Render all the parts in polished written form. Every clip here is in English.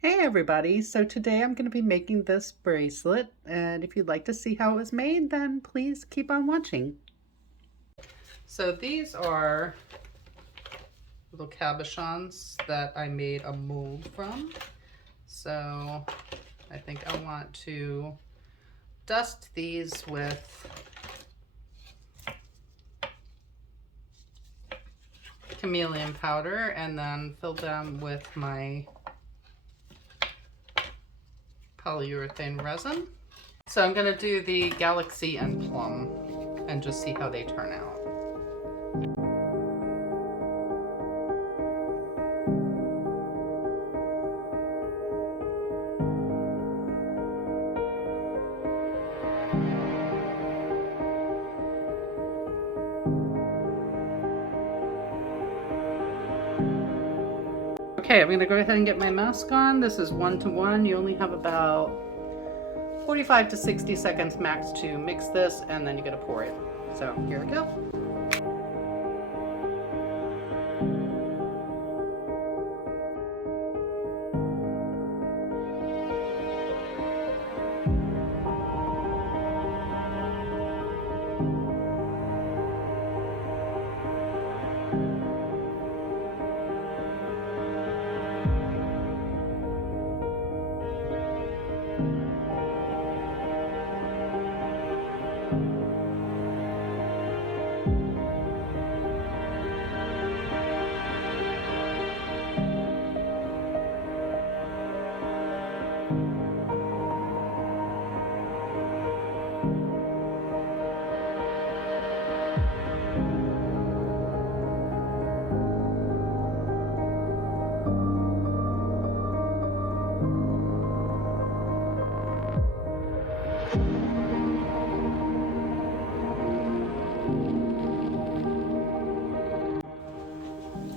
Hey everybody, so today I'm going to be making this bracelet, and if you'd like to see how it was made, then please keep on watching. So these are little cabochons that I made a mold from. So I think I want to dust these with chameleon powder and then fill them with my polyurethane resin. So I'm going to do the galaxy and plum and just see how they turn out. Okay, I'm gonna go ahead and get my mask on. This is 1:1. You only have about 45 to 60 seconds max to mix this, and then you gotta pour it. So here we go.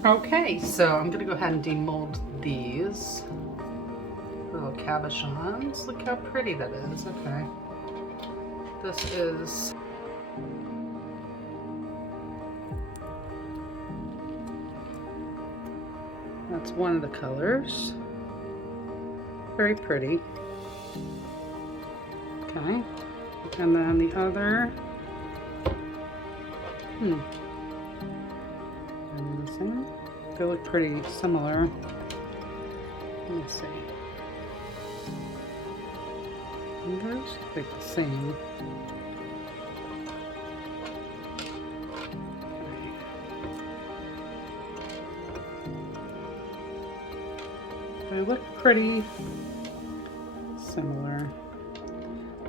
Okay, so I'm gonna go ahead and demold these little cabochons. Look how pretty that is. Okay. This is that's one of the colors. Very pretty. Okay. And then the other. And the same. They look pretty similar. Let me see. Those look the same. They look pretty similar.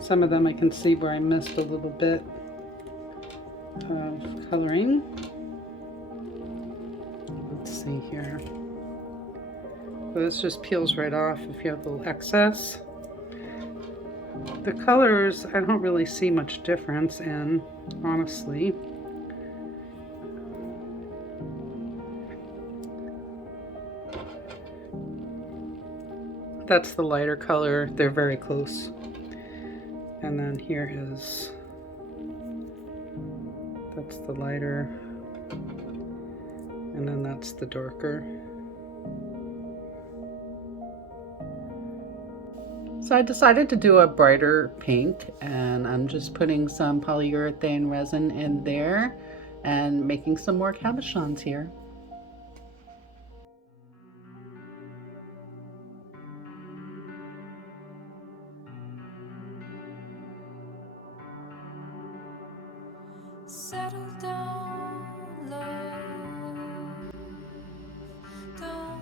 Some of them I can see where I missed a little bit of coloring. Let's see here. So this just peels right off if you have a little excess. The colors I don't really see much difference in, honestly. That's the lighter color. They're very close. And then here is, that's the lighter, and then that's the darker. So I decided to do a brighter pink, and I'm just putting some polyurethane resin in there and making some more cabochons here.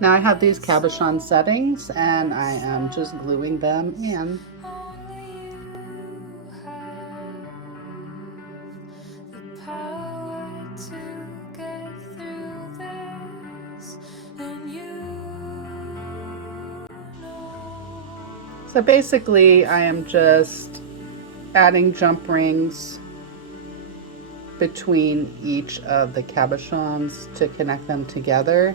Now I have these cabochon settings and I am just gluing them in. So basically I am just adding jump rings between each of the cabochons to connect them together.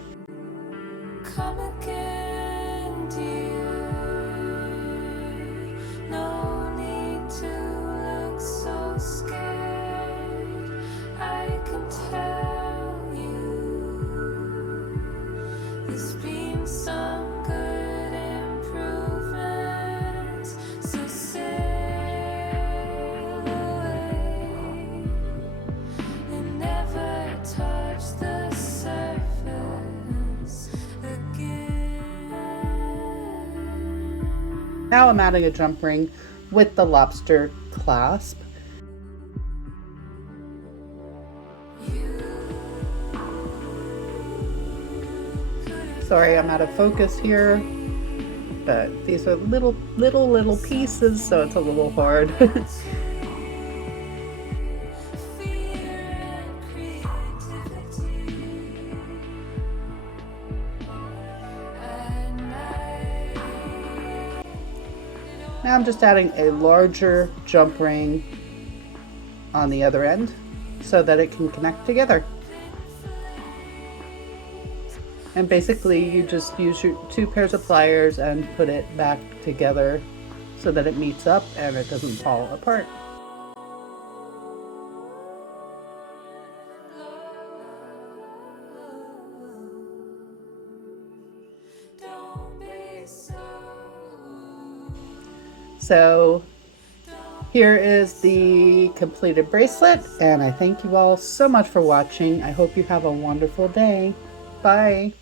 Come again, dear. No need to look so scared. I can tell you there's been some good impressions. Now I'm adding a jump ring with the lobster clasp. Sorry, I'm out of focus here, but these are little pieces, so it's a little hard. Now I'm just adding a larger jump ring on the other end so that it can connect together. And basically you just use your 2 pairs of pliers and put it back together so that it meets up and it doesn't fall apart. So here is the completed bracelet, and I thank you all so much for watching. I hope you have a wonderful day. Bye.